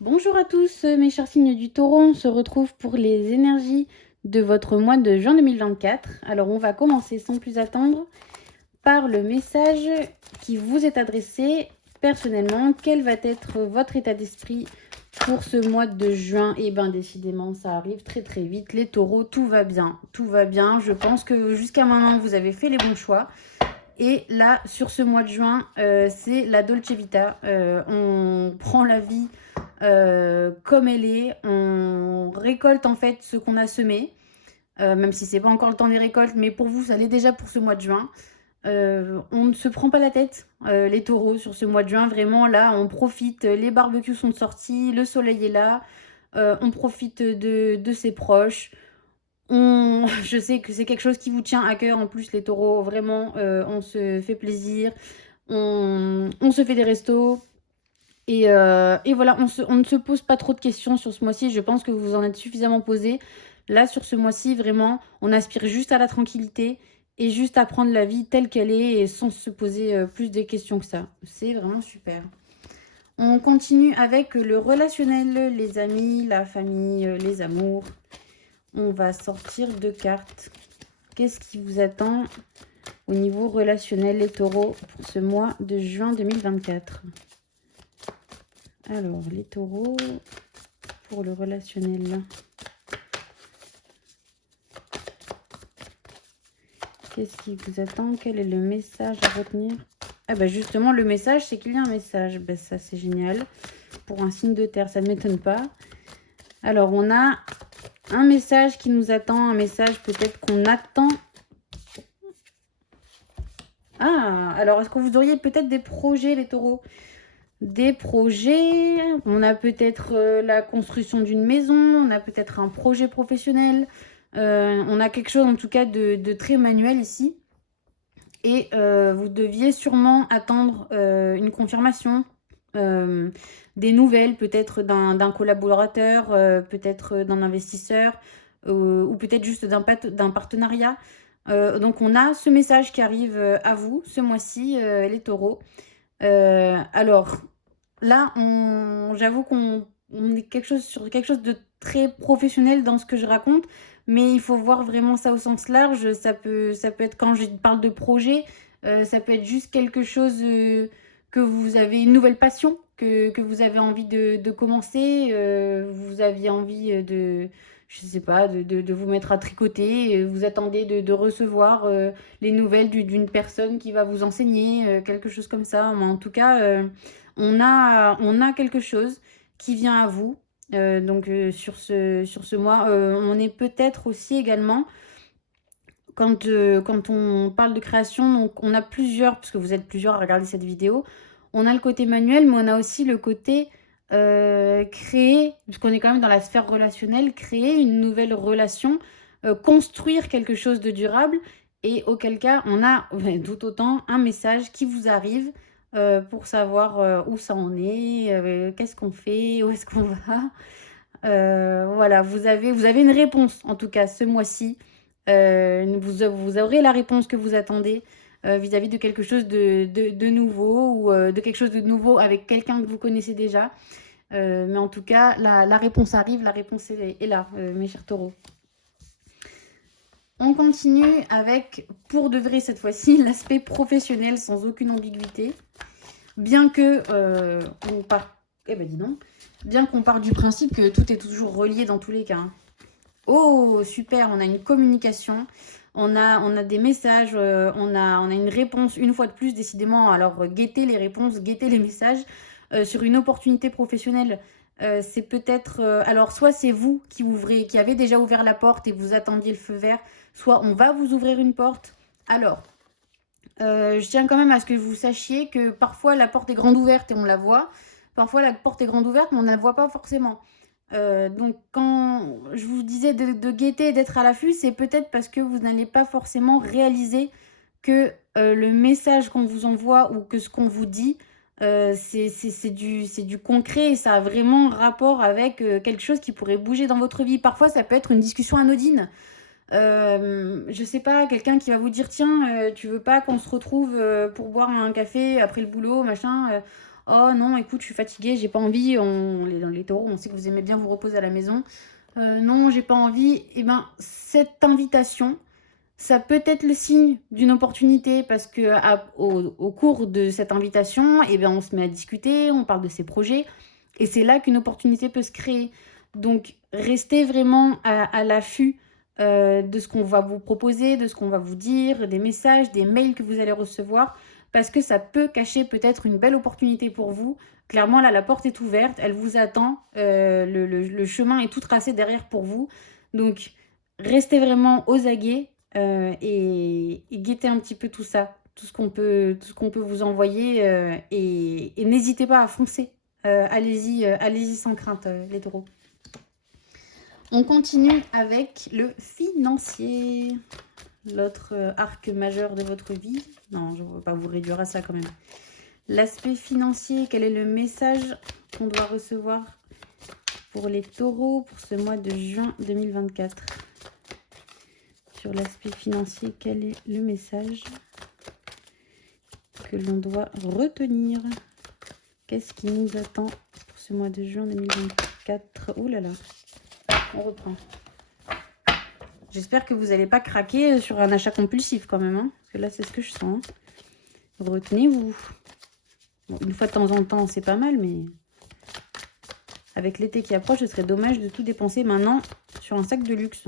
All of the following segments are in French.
Bonjour à tous, mes chers signes du taureau, on se retrouve pour les énergies de votre mois de juin 2024. Alors on va commencer sans plus attendre par le message qui vous est adressé personnellement. Quel va être votre état d'esprit pour ce mois de juin? Et bien décidément ça arrive très très vite, les taureaux, tout va bien, tout va bien. Je pense que jusqu'à maintenant vous avez fait les bons choix. Et là, sur ce mois de juin, c'est la Dolce Vita. On prend la vie comme elle est. On récolte en fait ce qu'on a semé, même si c'est pas encore le temps des récoltes, mais pour vous, ça l'est déjà pour ce mois de juin. On ne se prend pas la tête, les taureaux, sur ce mois de juin. Vraiment, là, on profite. Les barbecues sont sortis, le soleil est là. On profite de ses proches. Je sais que c'est quelque chose qui vous tient à cœur en plus, les taureaux. Vraiment, on se fait plaisir. On se fait des restos. Et voilà, on ne se pose pas trop de questions sur ce mois-ci. Je pense que vous en êtes suffisamment posé. Là, sur ce mois-ci, vraiment, on aspire juste à la tranquillité et juste à prendre la vie telle qu'elle est et sans se poser plus de questions que ça. C'est vraiment super. On continue avec le relationnel, les amis, la famille, les amours. On va sortir deux cartes. Qu'est-ce qui vous attend au niveau relationnel, les taureaux, pour ce mois de juin 2024? Alors, les taureaux, pour le relationnel. Qu'est-ce qui vous attend? Quel est le message à retenir? Ah bah justement, le message, c'est qu'il y a un message. Ben ça, c'est génial. Pour un signe de terre, ça ne m'étonne pas. Alors, on a un message qui nous attend, un message peut-être qu'on attend. Ah, alors est-ce que vous auriez peut-être des projets, les taureaux? Des projets, on a peut-être la construction d'une maison, on a peut-être un projet professionnel, on a quelque chose en tout cas de très manuel ici. Et vous deviez sûrement attendre une confirmation, des nouvelles peut-être d'un collaborateur, peut-être d'un investisseur, ou peut-être juste d'un partenariat. Donc on a ce message qui arrive à vous ce mois-ci, les taureaux. Alors là, j'avoue qu'on est sur quelque chose de très professionnel dans ce que je raconte, mais il faut voir vraiment ça au sens large. Ça peut être, quand je parle de projet, ça peut être juste quelque chose, que vous avez une nouvelle passion, que vous avez envie de commencer. Vous aviez envie je sais pas, de vous mettre à tricoter. Vous attendez de recevoir les nouvelles d'une personne qui va vous enseigner, quelque chose comme ça. Mais en tout cas, on a quelque chose qui vient à vous. Donc sur ce mois, on est peut-être aussi également, quand on parle de création, donc on a plusieurs, parce que vous êtes plusieurs à regarder cette vidéo, on a le côté manuel, mais on a aussi le côté créer, puisqu'on est quand même dans la sphère relationnelle, créer une nouvelle relation, construire quelque chose de durable, et auquel cas on a tout autant un message qui vous arrive pour savoir où ça en est, qu'est-ce qu'on fait, où est-ce qu'on va. Voilà, vous avez une réponse, en tout cas, ce mois-ci. Vous aurez la réponse que vous attendez vis-à-vis de quelque chose de nouveau, ou de quelque chose de nouveau avec quelqu'un que vous connaissez déjà. Mais en tout cas, la réponse arrive, la réponse est là, mes chers taureaux. On continue avec, pour de vrai cette fois-ci, l'aspect professionnel sans aucune ambiguïté. Bien que on part... Eh ben dis donc. Bien qu'on parte du principe que tout est toujours relié dans tous les cas. Hein. Oh, super, on a une communication, on a des messages, on a une réponse, une fois de plus, décidément. Alors, guettez les réponses, guettez les messages sur une opportunité professionnelle. C'est peut-être... alors, soit c'est vous qui ouvrez, qui avez déjà ouvert la porte et vous attendiez le feu vert, soit on va vous ouvrir une porte. Alors, je tiens quand même à ce que vous sachiez que parfois la porte est grande ouverte et on la voit. Parfois la porte est grande ouverte mais on ne la voit pas forcément. Donc quand je vous disais de guetter et d'être à l'affût, c'est peut-être parce que vous n'allez pas forcément réaliser que le message qu'on vous envoie ou que ce qu'on vous dit, c'est du concret et ça a vraiment rapport avec quelque chose qui pourrait bouger dans votre vie. Parfois ça peut être une discussion anodine. Je sais pas, quelqu'un qui va vous dire tiens, tu veux pas qu'on se retrouve pour boire un café après le boulot, machin. oh non, écoute, je suis fatiguée, j'ai pas envie. Dans les taureaux, on sait que vous aimez bien vous reposer à la maison. Non, j'ai pas envie. Et ben, cette invitation, ça peut être le signe d'une opportunité parce que au cours de cette invitation, eh ben, on se met à discuter, on parle de ses projets et c'est là qu'une opportunité peut se créer. Donc, restez vraiment à l'affût de ce qu'on va vous proposer, de ce qu'on va vous dire, des messages, des mails que vous allez recevoir parce que ça peut cacher peut-être une belle opportunité pour vous. Clairement, là, la porte est ouverte, elle vous attend, le chemin est tout tracé derrière pour vous. Donc, restez vraiment aux aguets et guettez un petit peu tout ça, tout ce qu'on peut vous envoyer et n'hésitez pas à foncer. Allez-y sans crainte, les taureaux. On continue avec le financier, l'autre arc majeur de votre vie. Non, je ne veux pas vous réduire à ça quand même. L'aspect financier, quel est le message qu'on doit recevoir pour les taureaux pour ce mois de juin 2024? Sur l'aspect financier, quel est le message que l'on doit retenir? Qu'est-ce qui nous attend pour ce mois de juin 2024? Ouh là là, on reprend. J'espère que vous n'allez pas craquer sur un achat compulsif quand même, hein, parce que là, c'est ce que je sens. Hein. Retenez-vous. Bon, une fois de temps en temps, c'est pas mal, mais avec l'été qui approche, ce serait dommage de tout dépenser maintenant sur un sac de luxe.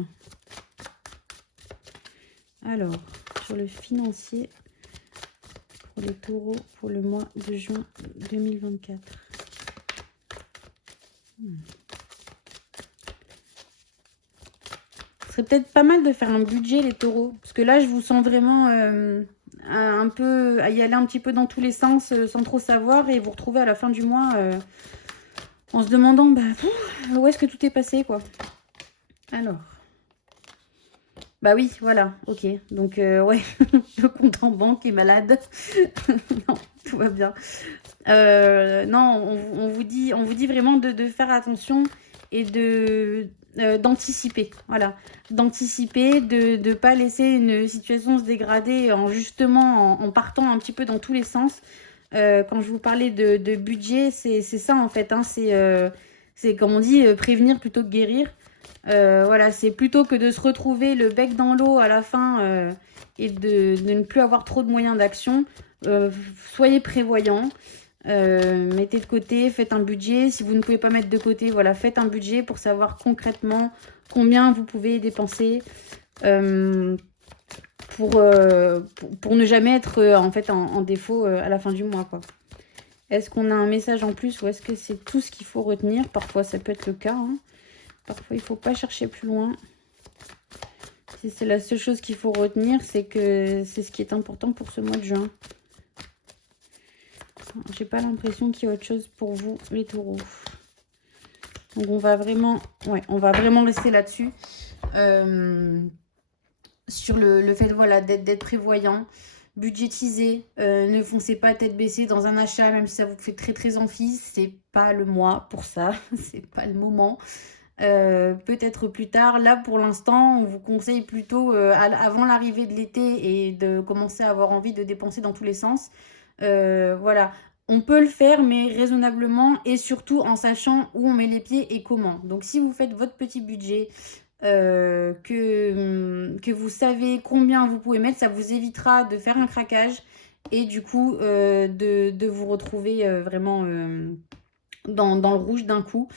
Alors, sur le financier, pour les taureaux, pour le mois de juin 2024. Ce serait peut-être pas mal de faire un budget, les taureaux. Parce que là, je vous sens vraiment un peu à y aller un petit peu dans tous les sens, sans trop savoir. Et vous retrouver à la fin du mois en se demandant bah, où est-ce que tout est passé, quoi. Alors... Bah oui, voilà, ok. Donc, ouais, le compte en banque est malade. Non, tout va bien. Non, on vous dit vraiment de faire attention et d'anticiper. Voilà, d'anticiper, de ne pas laisser une situation se dégrader justement en partant un petit peu dans tous les sens. Quand je vous parlais de budget, c'est ça en fait. Hein, c'est comme on dit, prévenir plutôt que guérir. Voilà, c'est plutôt que de se retrouver le bec dans l'eau à la fin et de ne plus avoir trop de moyens d'action. Soyez prévoyants, mettez de côté, faites un budget. Si vous ne pouvez pas mettre de côté, voilà, faites un budget pour savoir concrètement combien vous pouvez dépenser pour ne jamais être en fait en défaut à la fin du mois, quoi. Est-ce qu'on a un message en plus ou est-ce que c'est tout ce qu'il faut retenir? Parfois, ça peut être le cas, hein. Parfois, il ne faut pas chercher plus loin. Si c'est la seule chose qu'il faut retenir, c'est que c'est ce qui est important pour ce mois de juin. J'ai pas l'impression qu'il y a autre chose pour vous, les taureaux. Donc, on va vraiment rester là-dessus. Sur le fait voilà, d'être prévoyant, budgétiser. Ne foncez pas tête baissée dans un achat, même si ça vous fait très, très envie. C'est pas le mois pour ça. C'est pas le moment. Peut-être plus tard. Là, pour l'instant, on vous conseille plutôt avant l'arrivée de l'été et de commencer à avoir envie de dépenser dans tous les sens. Voilà, on peut le faire, mais raisonnablement et surtout en sachant où on met les pieds et comment. Donc, si vous faites votre petit budget, que vous savez combien vous pouvez mettre, ça vous évitera de faire un craquage et du coup de vous retrouver vraiment dans le rouge d'un coup.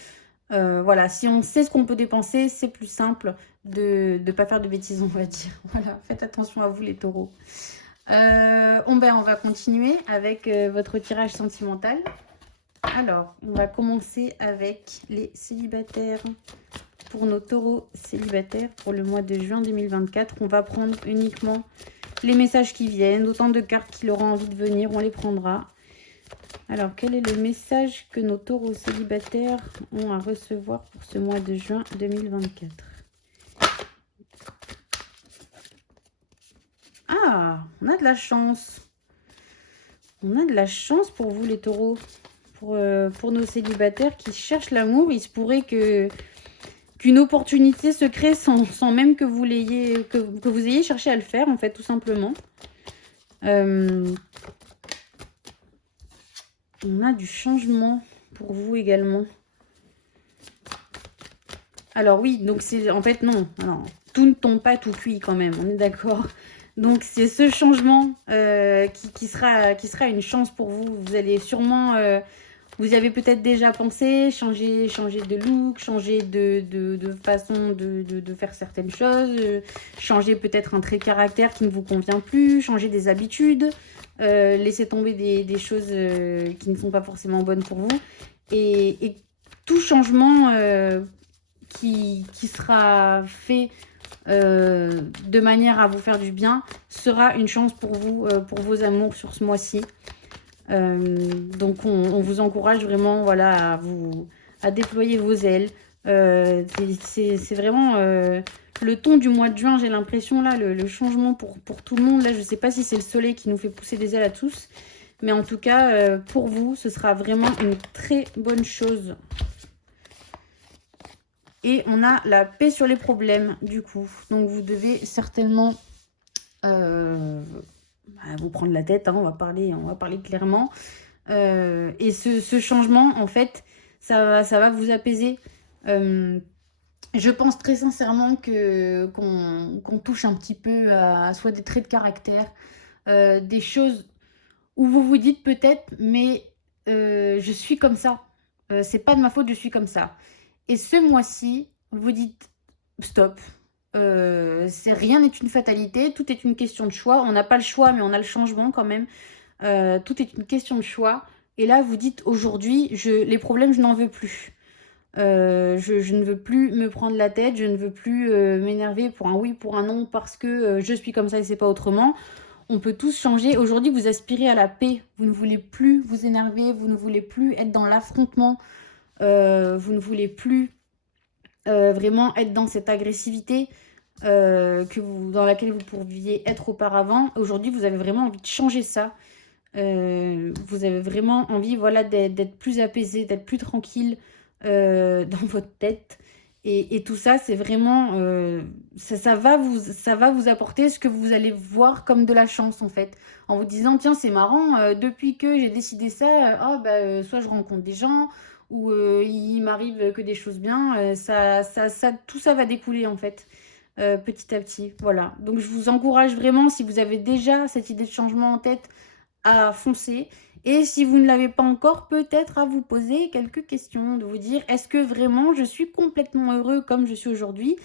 Voilà, si on sait ce qu'on peut dépenser, c'est plus simple de ne pas faire de bêtises, on va dire. Voilà, faites attention à vous les taureaux. On va continuer avec votre tirage sentimental. Alors, on va commencer avec les célibataires. Pour nos taureaux célibataires, pour le mois de juin 2024, on va prendre uniquement les messages qui viennent. Autant de cartes qu'il aura envie de venir, on les prendra. Alors, quel est le message que nos taureaux célibataires ont à recevoir pour ce mois de juin 2024? Ah, on a de la chance. On a de la chance pour vous, les taureaux. Pour nos célibataires qui cherchent l'amour, il se pourrait qu'une opportunité se crée sans même que vous ayez cherché à le faire, en fait, tout simplement. On a du changement pour vous également. Alors oui, donc c'est en fait non. Alors, tout ne tombe pas tout cuit quand même, on est d'accord. Donc c'est ce changement qui sera une chance pour vous. Vous allez sûrement, vous y avez peut-être déjà pensé, changer de look, changer de façon de faire certaines choses, changer peut-être un trait de caractère qui ne vous convient plus, changer des habitudes, laisser tomber des choses qui ne sont pas forcément bonnes pour vous. Et tout changement qui sera fait de manière à vous faire du bien sera une chance pour vous, pour vos amours sur ce mois-ci. Donc on vous encourage vraiment, voilà, à déployer vos ailes. C'est vraiment le ton du mois de juin, j'ai l'impression là, le changement pour tout le monde. Là, je sais pas si c'est le soleil qui nous fait pousser des ailes à tous, mais en tout cas, pour vous, ce sera vraiment une très bonne chose. Et on a la paix sur les problèmes, du coup. Donc, vous devez certainement vous prendre la tête, hein, on va parler clairement. Et ce changement, en fait, ça va vous apaiser. Je pense très sincèrement qu'on touche un petit peu à soit des traits de caractère, des choses où vous vous dites peut-être, mais je suis comme ça. C'est pas de ma faute, je suis comme ça. Et ce mois-ci, vous dites stop. Rien n'est une fatalité, tout est une question de choix. On n'a pas le choix, mais on a le changement quand même. Tout est une question de choix. Et là, vous dites aujourd'hui, les problèmes, je n'en veux plus. Je ne veux plus me prendre la tête, je ne veux plus m'énerver pour un oui, pour un non, parce que je suis comme ça et c'est pas autrement. On peut tous changer. Aujourd'hui, vous aspirez à la paix. Vous ne voulez plus vous énerver, vous ne voulez plus être dans l'affrontement, vous ne voulez plus vraiment être dans cette agressivité dans laquelle vous pourriez être auparavant. Aujourd'hui, vous avez vraiment envie de changer ça. Vous avez vraiment envie, voilà, d'être plus apaisé, d'être plus tranquille dans votre tête. Et tout ça, c'est vraiment... ça va vous apporter ce que vous allez voir comme de la chance, en fait. En vous disant, tiens, c'est marrant, depuis que j'ai décidé ça, soit je rencontre des gens, ou il m'arrive que des choses bien. Tout ça va découler, en fait, petit à petit. Voilà. Donc, je vous encourage vraiment, si vous avez déjà cette idée de changement en tête, à foncer. Et si vous ne l'avez pas encore, peut-être à vous poser quelques questions, de vous dire, est-ce que vraiment je suis complètement heureux comme je suis aujourd'hui?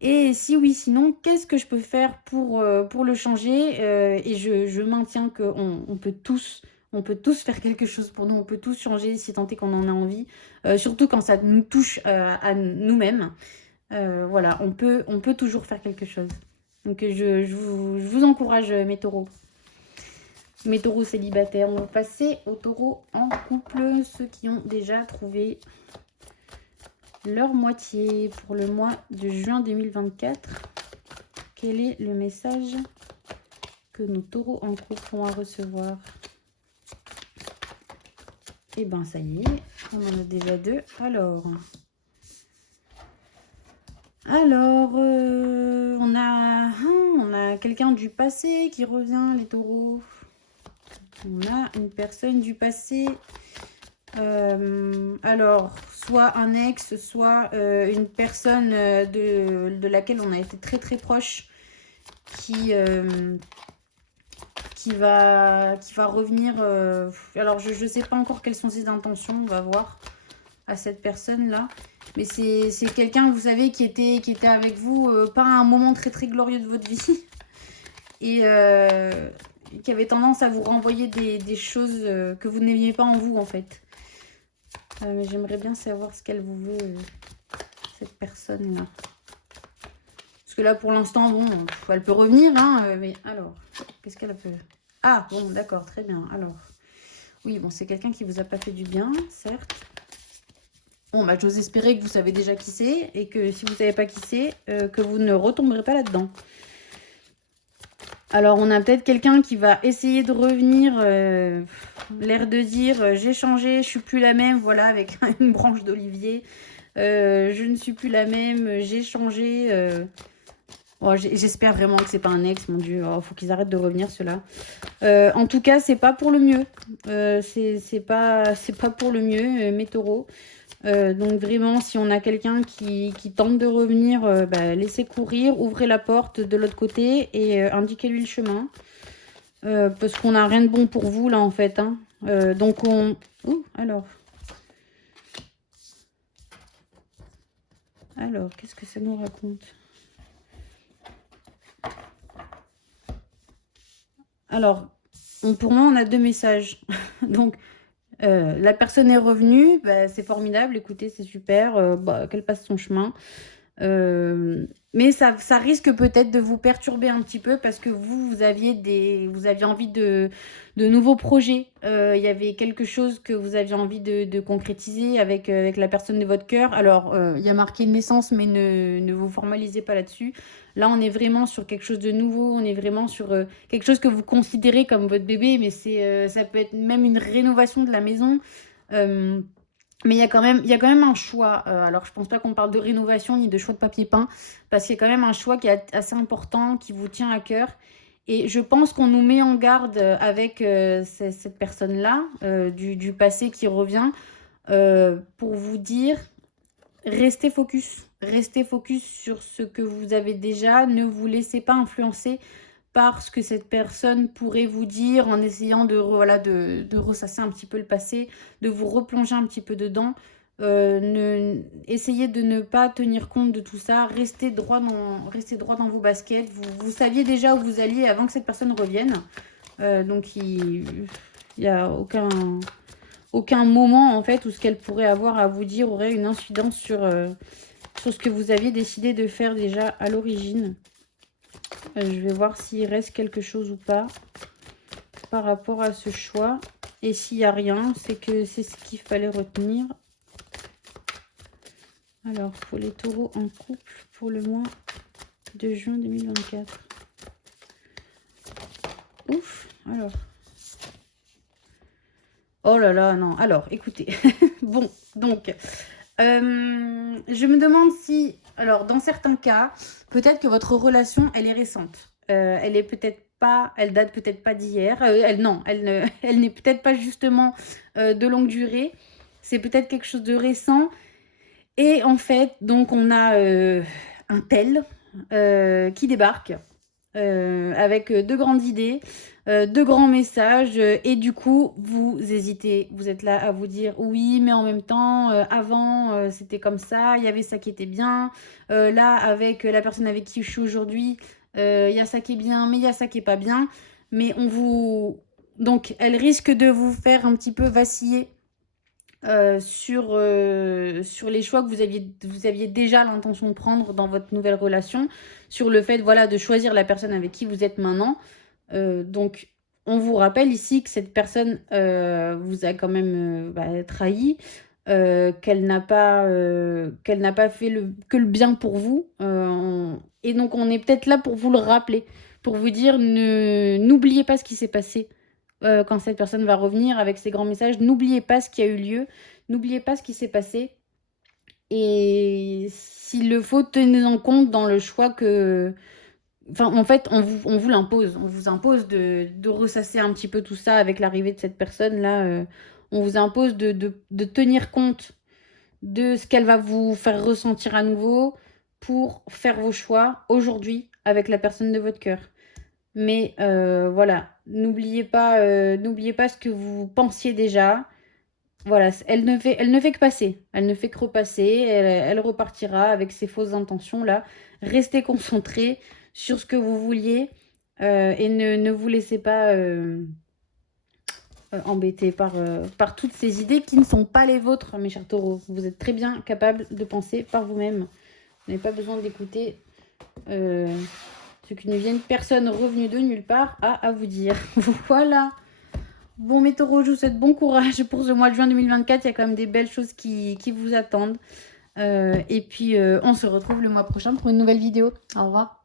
Et si oui, sinon, qu'est-ce que je peux faire pour le changer? Et je maintiens qu'on peut tous... On peut tous faire quelque chose pour nous, on peut tous changer si tant est qu'on en a envie, surtout quand ça nous touche à nous-mêmes. Voilà, on peut toujours faire quelque chose. Donc je vous encourage, mes taureaux. Mes taureaux célibataires, on va passer aux taureaux en couple, ceux qui ont déjà trouvé leur moitié pour le mois de juin 2024. Quel est le message que nos taureaux en couple vont à recevoir? Eh bien, ça y est, on en a déjà deux. Alors, on a quelqu'un du passé qui revient, les taureaux. On a une personne du passé. Alors, soit un ex, soit une personne de laquelle on a été très très proche qui va revenir. Alors, je ne sais pas encore quelles sont ses intentions, on va voir à cette personne-là. Mais c'est quelqu'un, vous savez, qui était avec vous, pas à un moment très très glorieux de votre vie. Et qui avait tendance à vous renvoyer des choses que vous n'aimiez pas en vous, en fait. Mais j'aimerais bien savoir ce qu'elle vous veut, cette personne-là. Parce que là, pour l'instant, bon, elle peut revenir, hein, mais alors, qu'est-ce qu'elle peut... Ah, bon, d'accord, très bien. Alors, oui, bon, c'est quelqu'un qui vous a pas fait du bien, certes. Bon, bah, j'ose espérer que vous savez déjà qui c'est, et que si vous savez pas qui c'est, que vous ne retomberez pas là-dedans. Alors, on a peut-être quelqu'un qui va essayer de revenir, l'air de dire j'ai changé, je suis plus la même, voilà, avec une branche d'olivier. Je ne suis plus la même, j'ai changé. Oh, j'espère vraiment que c'est pas un ex, mon Dieu. Oh, faut qu'ils arrêtent de revenir, ceux-là. En tout cas, c'est pas pour le mieux. C'est pas pour le mieux, mes taureaux. Donc vraiment, si on a quelqu'un qui tente de revenir, bah, laissez courir, ouvrez la porte de l'autre côté et indiquez-lui le chemin. Parce qu'on n'a rien de bon pour vous, là, en fait. Hein. Donc on... Ouh, alors, qu'est-ce que ça nous raconte? Alors, pour moi, on a 2 messages. Donc, la personne est revenue, bah, c'est formidable, écoutez, c'est super, bah, qu'elle passe son chemin. Mais ça risque peut-être de vous perturber un petit peu parce que vous aviez envie de nouveaux projets. Il y avait quelque chose que vous aviez envie de concrétiser avec la personne de votre cœur. Alors, il y a marqué naissance, mais ne vous formalisez pas là-dessus. Là, on est vraiment sur quelque chose de nouveau. On est vraiment sur quelque chose que vous considérez comme votre bébé, mais ça peut être même une rénovation de la maison. Mais il y a quand même un choix. Alors, je pense pas qu'on parle de rénovation ni de choix de papier peint, parce qu'il y a quand même un choix qui est assez important, qui vous tient à cœur. Et je pense qu'on nous met en garde avec cette personne-là, du passé qui revient, pour vous dire, restez focus. Restez focus sur ce que vous avez déjà. Ne vous laissez pas influencer par ce que cette personne pourrait vous dire en essayant de ressasser un petit peu le passé, de vous replonger un petit peu dedans. Essayez de ne pas tenir compte de tout ça. Restez droit dans vos baskets. Vous saviez déjà où vous alliez avant que cette personne revienne. Donc, il n'y a aucun moment, en fait, où ce qu'elle pourrait avoir à vous dire aurait une incidence sur ce que vous aviez décidé de faire déjà à l'origine. Je vais voir s'il reste quelque chose ou pas par rapport à ce choix. Et s'il n'y a rien, c'est que c'est ce qu'il fallait retenir. Alors, pour les taureaux en couple, pour le mois de juin 2024. Ouf, alors. Oh là là, non. Alors, écoutez. Bon, donc, je me demande si... Alors, dans certains cas, peut-être que votre relation, elle est récente. Elle est peut-être pas... Elle date peut-être pas d'hier. Elle n'est peut-être pas justement de longue durée. C'est peut-être quelque chose de récent. Et en fait, donc, on a un tel qui débarque avec de grandes idées, de grands messages, et du coup, vous hésitez. Vous êtes là à vous dire, oui, mais en même temps, avant, c'était comme ça, il y avait ça qui était bien. Là, avec la personne avec qui je suis aujourd'hui, il y a ça qui est bien, mais il y a ça qui est pas bien. Mais donc, elle risque de vous faire un petit peu vaciller sur les choix que vous aviez déjà l'intention de prendre dans votre nouvelle relation, sur le fait voilà, de choisir la personne avec qui vous êtes maintenant. Donc, on vous rappelle ici que cette personne vous a quand même trahi, qu'elle n'a pas fait que le bien pour vous. Et donc, on est peut-être là pour vous le rappeler, pour vous dire n'oubliez pas ce qui s'est passé quand cette personne va revenir avec ses grands messages. N'oubliez pas ce qui a eu lieu, n'oubliez pas ce qui s'est passé. Et s'il le faut, tenez en compte dans le choix que... Enfin, en fait, on vous l'impose. On vous impose de ressasser un petit peu tout ça avec l'arrivée de cette personne-là. On vous impose de tenir compte de ce qu'elle va vous faire ressentir à nouveau pour faire vos choix aujourd'hui avec la personne de votre cœur. Mais voilà, n'oubliez pas ce que vous pensiez déjà. Voilà, elle ne fait que passer. Elle ne fait que repasser. Elle repartira avec ses fausses intentions là. Restez concentrés sur ce que vous vouliez et ne vous laissez pas embêter par toutes ces idées qui ne sont pas les vôtres, mes chers taureaux. Vous êtes très bien capables de penser par vous-même. Vous n'avez pas besoin d'écouter ce qui ne viennent personne revenue de nulle part à vous dire. Voilà. Bon, mes taureaux, je vous souhaite bon courage pour ce mois de juin 2024. Il y a quand même des belles choses qui vous attendent. Et puis, on se retrouve le mois prochain pour une nouvelle vidéo. Au revoir.